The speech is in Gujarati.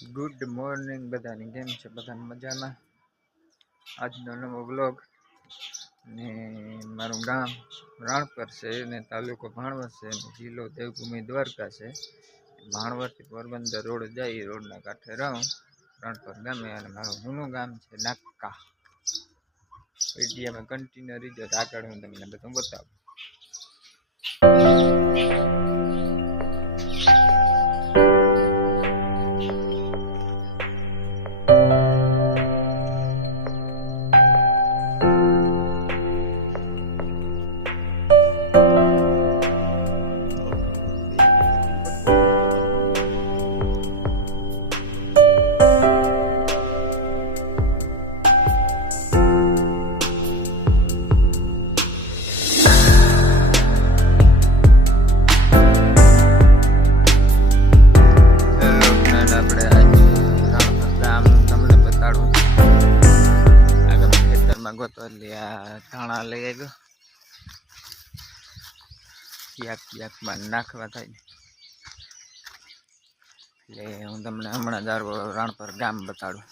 ગુડ મોર્નિંગ બધાને, કેમ છે? બધાને મજામાં? આજનો નવો બ્લોગ ને મારું ગામ રાણપર છે ને તાલુકો ભાણવર છે ને જિલ્લો દેવભૂમિ દ્વારકા છે. ભાણવરથી પોરબંદર રોડ જાય, રોડના કાંઠે રહું રાણપર ગામે. અને મારું જૂનું ગામ છે નાકા. વિડીયોમાં કન્ટિન્યુ રીજો, આગળ હું તમને બધું બતાવું. ગોતો એટલે આ ધાણા લઈ આવ્યો, ક્યાંકમાં નાખવા થાય એટલે હું તમને હમણાં જ રાણપર ગામ બતાડું.